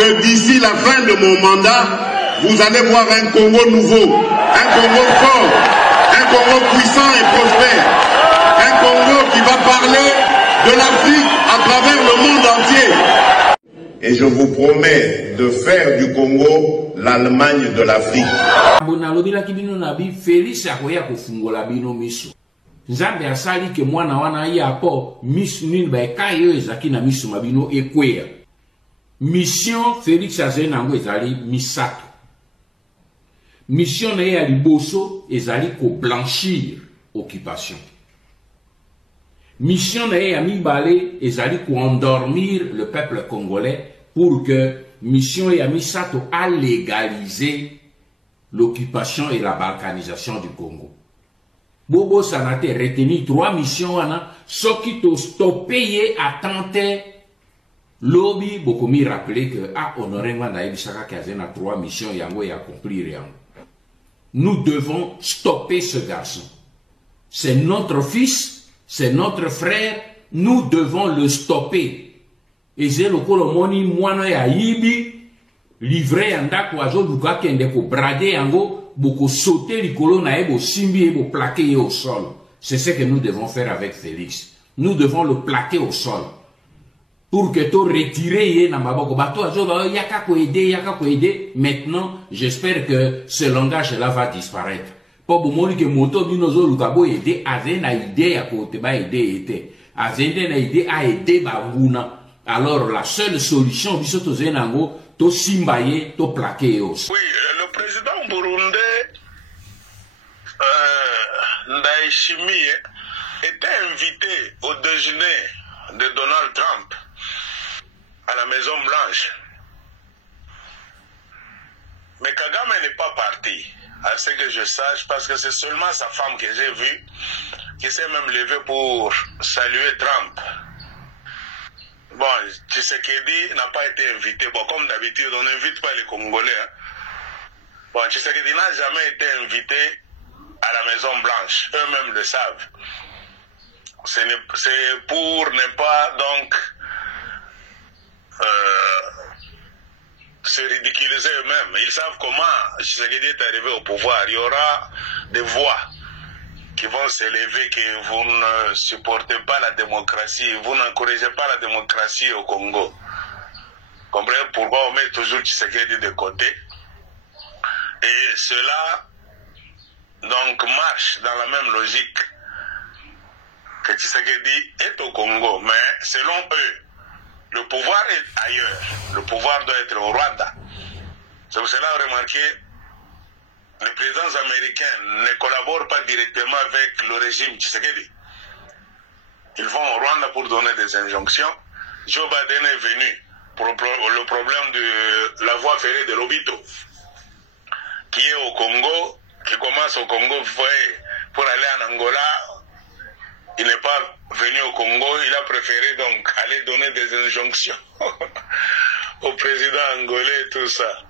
que d'ici la fin de mon mandat, vous allez voir un Congo nouveau, un Congo fort, un Congo puissant et prospère, un Congo qui va parler de l'Afrique à travers le monde entier. Et je vous promets de faire du Congo l'Allemagne de l'Afrique. Nzambe asali ke mwana wana ya po misu nini ba ekayo ezaki na misu mabino ekwea. Mission Félix Azenango ezali misato. Mission na ya liboso ezali ko blanchir occupation. Mission na ya mibale ezali ko endormir le peuple congolais pour que mission ya misato a légaliser l'occupation et la balkanisation du Congo. Bobo Sanate retenu 3 missions wana soki to stopper attente lobby bokomi rappeler que honoré ngwana ebisaka kazena 3 missions yango ya accomplir yango. Nous devons stopper ce garçon. C'est notre fils, c'est notre frère, nous devons le stopper. Et c'est le kolomoni mwana ya yibi livré andako azo luka kende ko brader yango beaucoup sauter les colonnes et beau simbi et beau plaquer au sol. C'est ce que nous devons faire avec Félix. Nous devons le plaquer au sol. Pour que tu retires Namaboko. Yaka ko aider. Maintenant, j'espère que ce langage-là va disparaître. Pour que que moto binozo lukabo aider, azen a idée à côté ba aider était. Azen a idée à aider baguna. Alors la seule solution, bisoto zenango, to simbaye, to plaquer au sol. Oui, le président burundais Ndayishimiye était invité au déjeuner de Donald Trump à la Maison Blanche. Mais Kagame n'est pas parti, à ce que je sache, parce que c'est seulement sa femme que j'ai vue qui s'est même levée pour saluer Trump. Bon, Tshisekedi n'a pas été invité. Bon, comme d'habitude, on n'invite pas les Congolais. Hein. Bon, Tshisekedi n'a jamais été invité à la Maison Blanche. Eux-mêmes le savent. C'est pour ne pas, donc, se ridiculiser eux-mêmes. Ils savent comment Tshisekedi est arrivé au pouvoir. Il y aura des voix qui vont s'élever, que vous ne supportez pas la démocratie, vous n'encouragez pas la démocratie au Congo. Comprenez pourquoi on met toujours Tshisekedi de côté. Et cela, donc, marche dans la même logique que Tshisekedi est au Congo. Mais selon eux, le pouvoir est ailleurs. Le pouvoir doit être au Rwanda. C'est pour cela, remarquez, les présidents américains ne collaborent pas directement avec le régime Tshisekedi. Ils vont au Rwanda pour donner des injonctions. Joe Biden est venu pour le problème de la voie ferrée de Lobito, qui est au Congo, qui commence au Congo, vous voyez, pour aller en Angola. Il n'est pas venu au Congo, il a préféré donc aller donner des injonctions au président angolais et tout ça.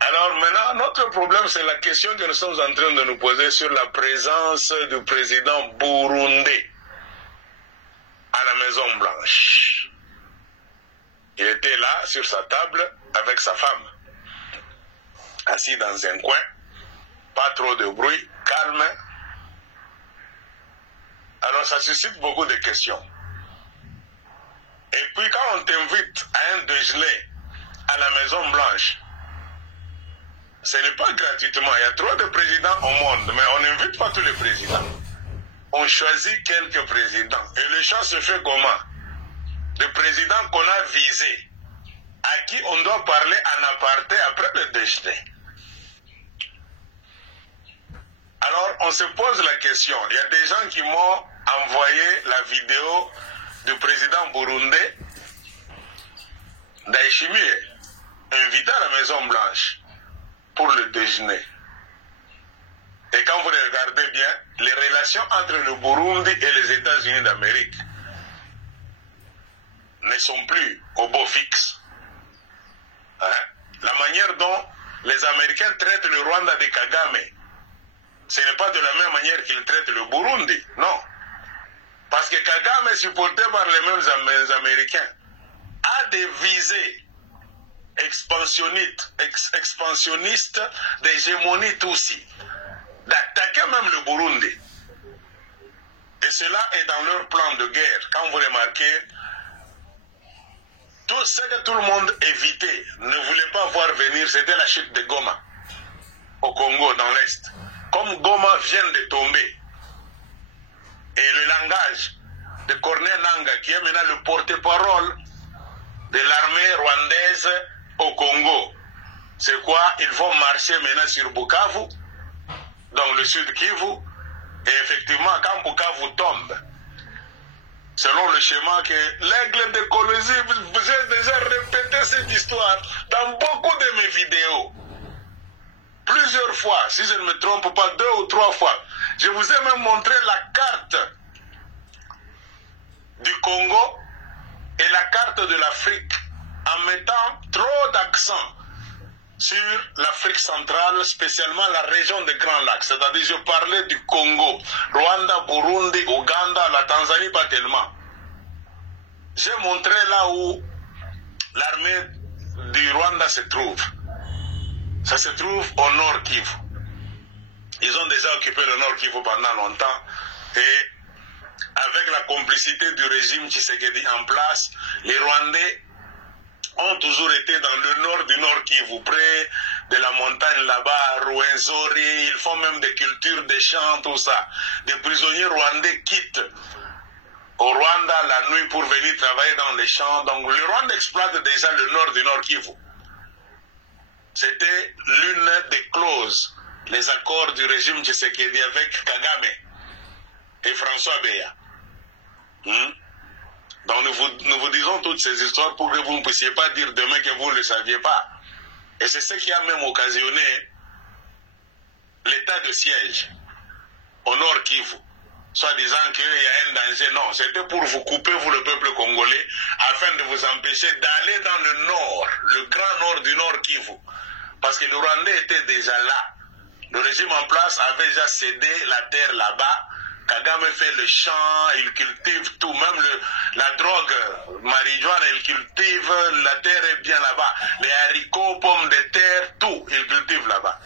Alors maintenant, notre problème, c'est la question que nous sommes en train de nous poser sur la présence du président burundais à la Maison Blanche. Il était là, sur sa table, avec sa femme, assis dans un coin, pas trop de bruit, calme. Alors ça suscite beaucoup de questions. Et puis quand on t'invite à un déjeuner à la Maison Blanche, ce n'est pas gratuitement. Il y a trop de présidents au monde, mais on n'invite pas tous les présidents. On choisit quelques présidents. Et le choix se fait comment? Le président qu'on a visé, à qui on doit parler en aparté après le déjeuner. Alors on se pose la question. Il y a des gens qui m'ont envoyé la vidéo du président burundais, Ndayishimiye, invité à la Maison Blanche pour le déjeuner. Et quand vous regardez bien, les relations entre le Burundi et les États-Unis d'Amérique ne sont plus au beau fixe. Hein? La manière dont les Américains traitent le Rwanda de Kagame, ce n'est pas de la même manière qu'ils traitent le Burundi, non. Parce que Kagame, supporté par les mêmes Américains, a des visées expansionniste d'hégémonie Tutsi, d'attaquer même le Burundi. Et cela est dans leur plan de guerre. Quand vous remarquez, tout ce que tout le monde évitait, ne voulait pas voir venir, c'était la chute de Goma, au Congo, dans l'Est. Comme Goma vient de tomber, et le langage de Corneille Nangaa, qui est maintenant le porte-parole de l'armée rwandaise au Congo, c'est quoi? Ils vont marcher maintenant sur Bukavu, dans le sud Kivu, et effectivement, quand Bukavu tombe, selon le schéma que l'aigle de Colosie, j'ai déjà répété cette histoire dans beaucoup de mes vidéos. Plusieurs fois, si je ne me trompe pas, 2 ou 3 fois. Je vous ai même montré la carte du Congo et la carte de l'Afrique en mettant trop d'accent sur l'Afrique centrale, spécialement la région des Grands Lacs. C'est-à-dire, je parlais du Congo, Rwanda, Burundi, Ouganda, la Tanzanie, pas tellement. J'ai montré là où l'armée du Rwanda se trouve. Ça se trouve au Nord Kivu. Ils ont déjà occupé le Nord Kivu pendant longtemps. Et avec la complicité du régime Tshisekedi en place, les Rwandais ont toujours été dans le nord du Nord Kivu, près de la montagne là-bas, Rwenzori. Ils font même des cultures, des chants, tout ça. Des prisonniers rwandais quittent au Rwanda la nuit pour venir travailler dans les champs. Donc le Rwanda exploite déjà le nord du Nord Kivu. C'était l'une des clauses, les accords du régime Tshisekedi avec Kagame et François Beya. Donc nous vous disons toutes ces histoires pour que vous ne puissiez pas dire demain que vous ne le saviez pas. Et c'est ce qui a même occasionné l'état de siège au Nord Kivu, soit disant qu'il y a un danger. Non, c'était pour vous couper, vous le peuple congolais, afin de vous empêcher d'aller dans le nord, le grand nord du Nord Kivu. Parce que le Rwandais était déjà là. Le régime en place avait déjà cédé la terre là-bas. Kagame fait le champ, il cultive tout, même la drogue, marijuana, il cultive, la terre est bien là-bas. Les haricots, pommes de terre, tout, il cultive là-bas.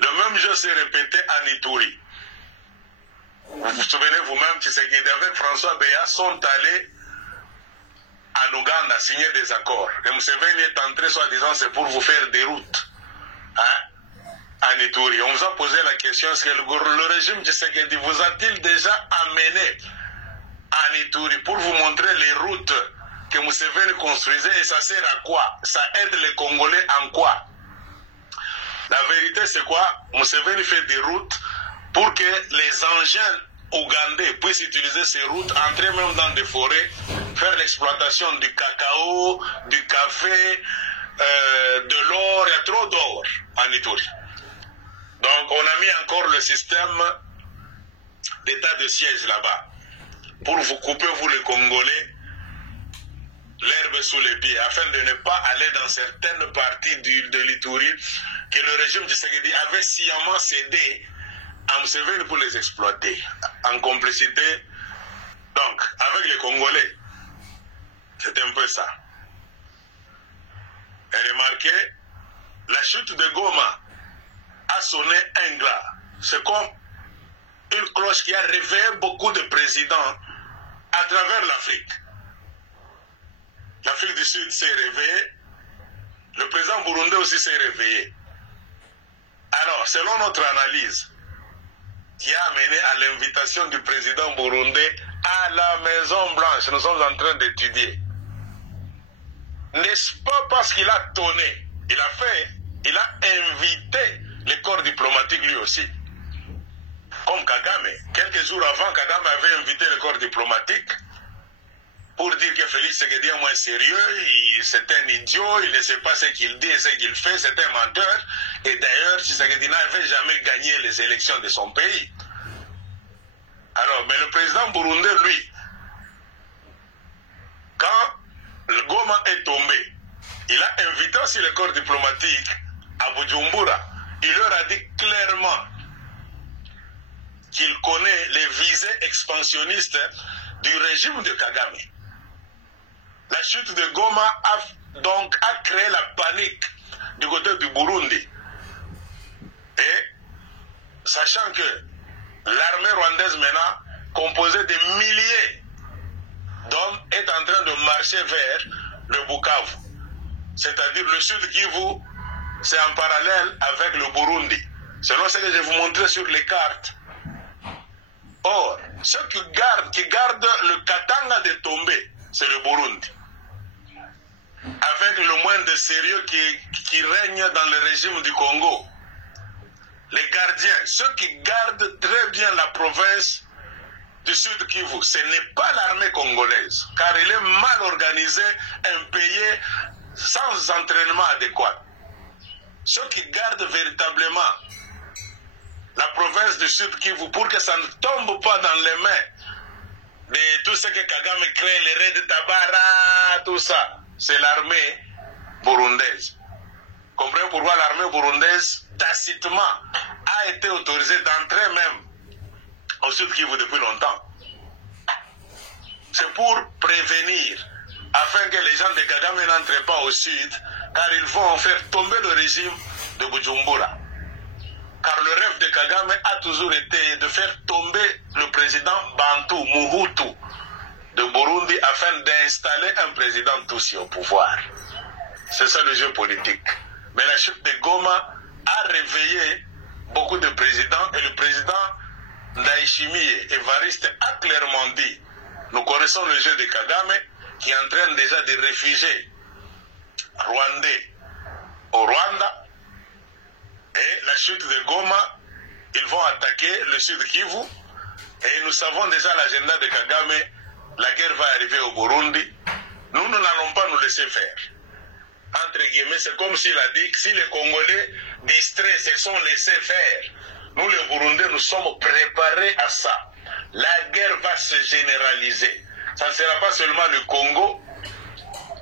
Le même jeu s'est répété à Ituri. Vous vous souvenez vous-même que avec François Beya sont allés en Ouganda signer des accords. Et Museveni est entré soi-disant c'est pour vous faire des routes. En Ituri. On vous a posé la question, est-ce que le régime Tshisekedi vous a-t-il déjà amené en Ituri pour vous montrer les routes que Museveni construisait et ça sert à quoi? Ça aide les Congolais en quoi? La vérité c'est quoi? Museveni fait des routes pour que les engins ougandais puissent utiliser ces routes, entrer même dans des forêts, faire l'exploitation du cacao, du café, de l'or. Il y a trop d'or en Ituri. Donc on a mis encore le système d'état de siège là-bas pour vous couper, vous les Congolais, l'herbe sous les pieds, afin de ne pas aller dans certaines parties de l'Ituri que le régime de Tshisekedi avait sciemment cédé à Museveni pour les exploiter, en complicité donc avec les Congolais. C'est un peu ça. Et remarquez, la chute de Goma a sonné ingrat. C'est comme une cloche qui a réveillé beaucoup de présidents à travers l'Afrique. L'Afrique du Sud s'est réveillée, le président burundais aussi s'est réveillé. Alors, selon notre analyse, qui a amené à l'invitation du président burundais à la Maison Blanche, nous sommes en train d'étudier. N'est-ce pas parce qu'il a tonné, il a invité les corps diplomatiques lui aussi. Comme Kagame. Quelques jours avant, Kagame avait invité les corps diplomatiques pour dire que Félix Tshisekedi est moins sérieux, c'est un idiot, il ne sait pas ce qu'il dit et ce qu'il fait, c'est un menteur. Et d'ailleurs, Tshisekedi n'avait jamais gagné les élections de son pays. Alors, mais le président burundais, lui, quand le Goma est tombé, il a invité aussi les corps diplomatiques à Bujumbura. Il leur a dit clairement qu'il connaît les visées expansionnistes du régime de Kagame. La chute de Goma a donc a créé la panique du côté du Burundi. Et sachant que l'armée rwandaise maintenant, composée de milliers d'hommes, est en train de marcher vers le Bukavu. C'est-à-dire le sud Kivu, c'est en parallèle avec le Burundi. Selon ce que je vais vous montrer sur les cartes. Or, ceux qui gardent le Katanga de tomber, c'est le Burundi. Avec le moins de sérieux qui règne dans le régime du Congo. Les gardiens, ceux qui gardent très bien la province du Sud Kivu, ce n'est pas l'armée congolaise, car elle est mal organisée, impayée, sans entraînement adéquat. Ceux qui gardent véritablement la province du Sud Kivu pour que ça ne tombe pas dans les mains de tout ce que Kagame crée, les raids de Tabara, tout ça, c'est l'armée burundaise. Comprenez pourquoi l'armée burundaise, tacitement, a été autorisée d'entrer même au Sud Kivu depuis longtemps. C'est pour prévenir, afin que les gens de Kagame n'entrent pas au Sud, car ils vont faire tomber le régime de Bujumbura. Car le rêve de Kagame a toujours été de faire tomber le président Bantu, Mobutu, de Burundi, afin d'installer un président Tutsi au pouvoir. C'est ça le jeu politique. Mais la chute de Goma a réveillé beaucoup de présidents, et le président Ndayishimiye, Évariste, a clairement dit, nous connaissons le jeu de Kagame, qui entraîne déjà des réfugiés rwandais au Rwanda, et la chute de Goma, ils vont attaquer le Sud Kivu, et nous savons déjà l'agenda de Kagame, la guerre va arriver au Burundi, nous n'allons pas nous laisser faire. Entre guillemets, c'est comme s'il a dit que si les Congolais distraits se sont laissés faire, nous les Burundais, nous sommes préparés à ça. La guerre va se généraliser. Ça ne sera pas seulement le Congo,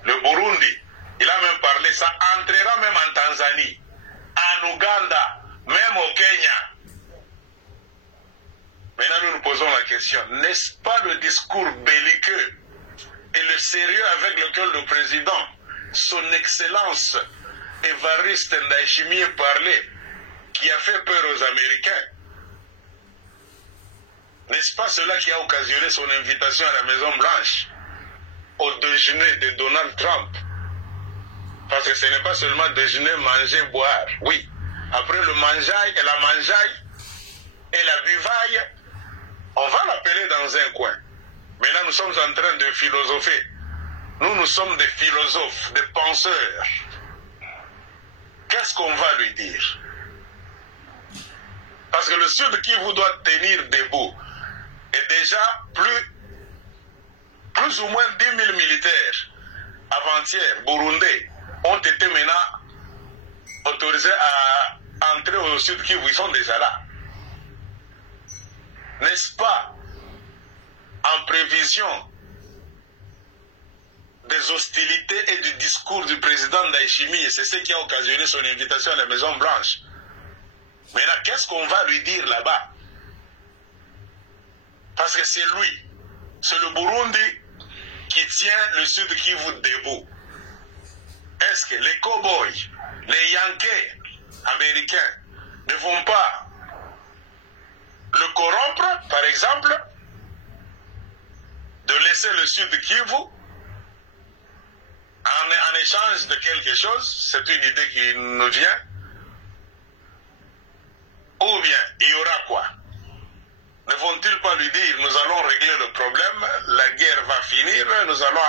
le Burundi, il a même parlé, ça entrera même en Tanzanie, en Ouganda, même au Kenya. Maintenant, nous nous posons la question, n'est-ce pas le discours belliqueux et le sérieux avec lequel le président, son excellence Évariste Ndayishimiye parlait, qui a fait peur aux Américains? N'est-ce pas cela qui a occasionné son invitation à la Maison Blanche, au déjeuner de Donald Trump? Parce que ce n'est pas seulement déjeuner, manger, boire. Oui, après le manjaille et la manjaille et la buvaille, on va l'appeler dans un coin. Maintenant, nous sommes en train de philosopher. Nous sommes des philosophes, des penseurs. Qu'est-ce qu'on va lui dire? Parce que le Sud Kivu doit tenir debout. Et déjà, plus ou moins 10 000 militaires avant-hier, burundais, ont été maintenant autorisés à entrer au Sud Kivu. Ils sont déjà là. N'est-ce pas, en prévision des hostilités et du discours du président Ndayishimiye, c'est ce qui a occasionné son invitation à la Maison Blanche. Maintenant, qu'est-ce qu'on va lui dire là-bas? Parce que c'est lui, c'est le Burundi qui tient le Sud Kivu debout. Est-ce que les cow-boys, les Yankees américains ne vont pas le corrompre, par exemple, de laisser le Sud Kivu en échange de quelque chose? C'est une idée qui nous vient. Ou bien, il y aura quoi? Ne vont-ils pas lui dire, nous allons régler le problème, la guerre va finir, nous allons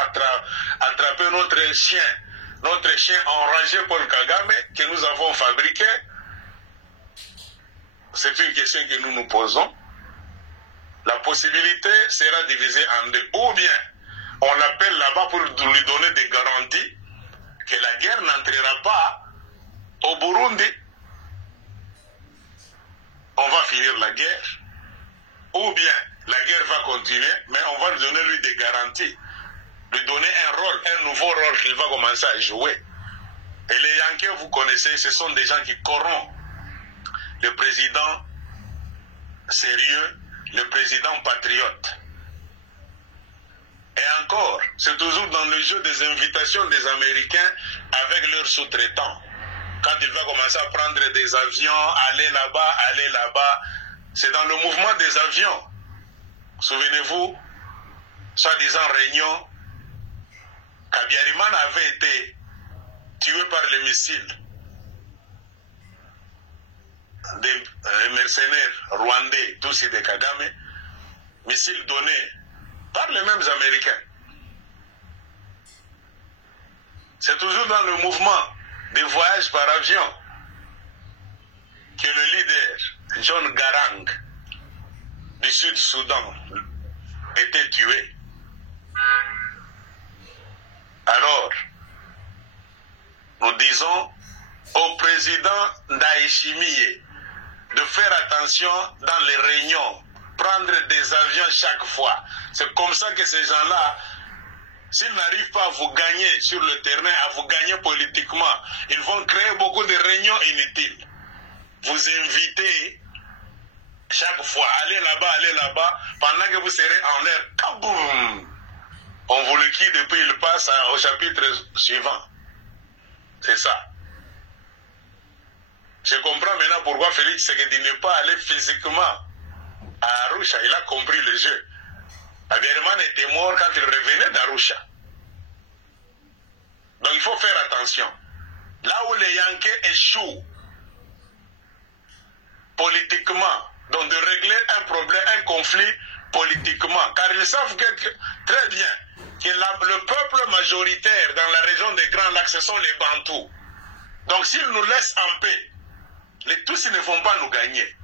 attraper notre chien enragé Paul Kagame que nous avons fabriqué? C'est une question que nous nous posons. La possibilité sera divisée en deux. Ou bien, on l'appelle là-bas pour lui donner des garanties que la guerre n'entrera pas au Burundi. On va finir la guerre. Ou bien, la guerre va continuer, mais on va lui donner des garanties. Lui donner un rôle, un nouveau rôle qu'il va commencer à jouer. Et les Yankees, vous connaissez, ce sont des gens qui corrompent le président sérieux, le président patriote. Et encore, c'est toujours dans le jeu des invitations des Américains avec leurs sous-traitants. Quand il va commencer à prendre des avions, aller là-bas, c'est dans le mouvement des avions. Souvenez-vous, soi-disant réunion, Kabiariman avait été tué par les missiles des mercenaires rwandais, tous de Kagame, missiles donnés par les mêmes Américains. C'est toujours dans le mouvement des voyages par avion que le leader, John Garang, du Sud-Soudan, était tué. Alors, nous disons au président Ndayishimiye de faire attention dans les réunions, prendre des avions chaque fois. C'est comme ça que ces gens-là, s'ils n'arrivent pas à vous gagner sur le terrain, à vous gagner politiquement, ils vont créer beaucoup de réunions inutiles. Vous invitez chaque fois, allez là-bas, pendant que vous serez en l'air, kaboum, on vous le quitte et puis il passe au chapitre suivant. C'est ça. Je comprends maintenant pourquoi Félix Tshisekedi n'est pas allé physiquement à Arusha. Il a compris le jeu. Abiyarimana était mort quand il revenait d'Arusha. Donc il faut faire attention. Là où les Yankees échouent politiquement, donc de régler un problème, un conflit politiquement, car ils savent très bien que le peuple majoritaire dans la région des Grands Lacs, ce sont les Bantous. Donc s'ils nous laissent en paix, les Tutsis ne vont pas nous gagner.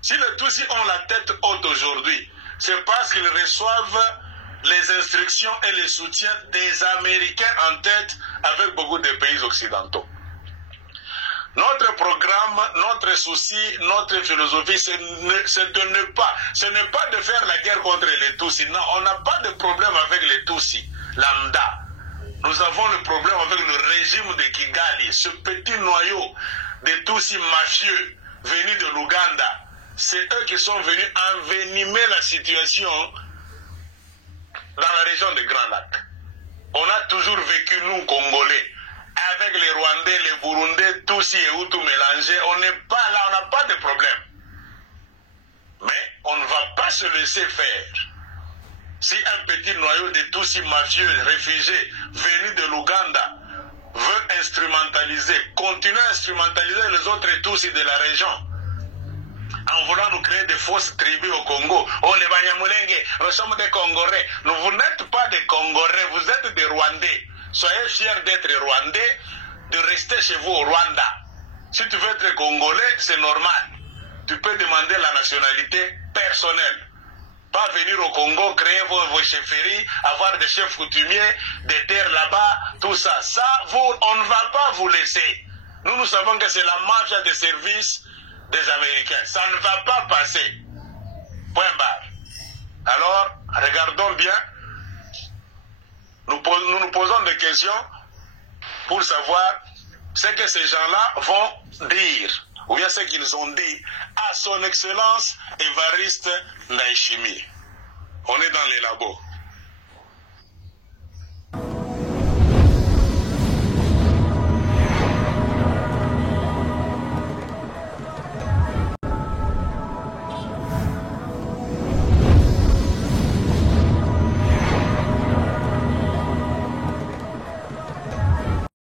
Si les Tutsis ont la tête haute aujourd'hui, c'est parce qu'ils reçoivent les instructions et les soutiens des Américains en tête avec beaucoup de pays occidentaux. Notre programme, notre souci, notre philosophie, ce n'est pas de faire la guerre contre les Tutsis. Non, on n'a pas de problème avec les Tutsis, lambda. Nous avons le problème avec le régime de Kigali, ce petit noyau de Tutsis mafieux venus de l'Ouganda. C'est eux qui sont venus envenimer la situation dans la région des Grands Lacs. On a toujours vécu, nous, Congolais, avec les Rwandais, les Burundais, Tutsis et Hutus mélangés. On n'est pas là, on n'a pas de problème. Mais on ne va pas se laisser faire. Si un petit noyau de Tutsis mafieux, réfugiés, venus de l'Ouganda, veut instrumentaliser, continuer à instrumentaliser les autres Tutsis de la région, en voulant nous créer des fausses tribus au Congo. Oh, les Banyamulenge, nous sommes des Congolais. Vous n'êtes pas des Congolais, vous êtes des Rwandais. Soyez fiers d'être Rwandais, de rester chez vous au Rwanda. Si tu veux être Congolais, c'est normal. Tu peux demander la nationalité personnelle. Pas venir au Congo, créer vos chefferies, avoir des chefs coutumiers, des terres là-bas, tout ça. Ça, on ne va pas vous laisser. Nous savons que c'est la mafia des services des Américains. Ça ne va pas passer. Point barre. Alors, regardons bien. Nous nous posons des questions pour savoir ce que ces gens-là vont dire, ou bien ce qu'ils ont dit à son Excellence Évariste Ndayishimiye. On est dans les labos.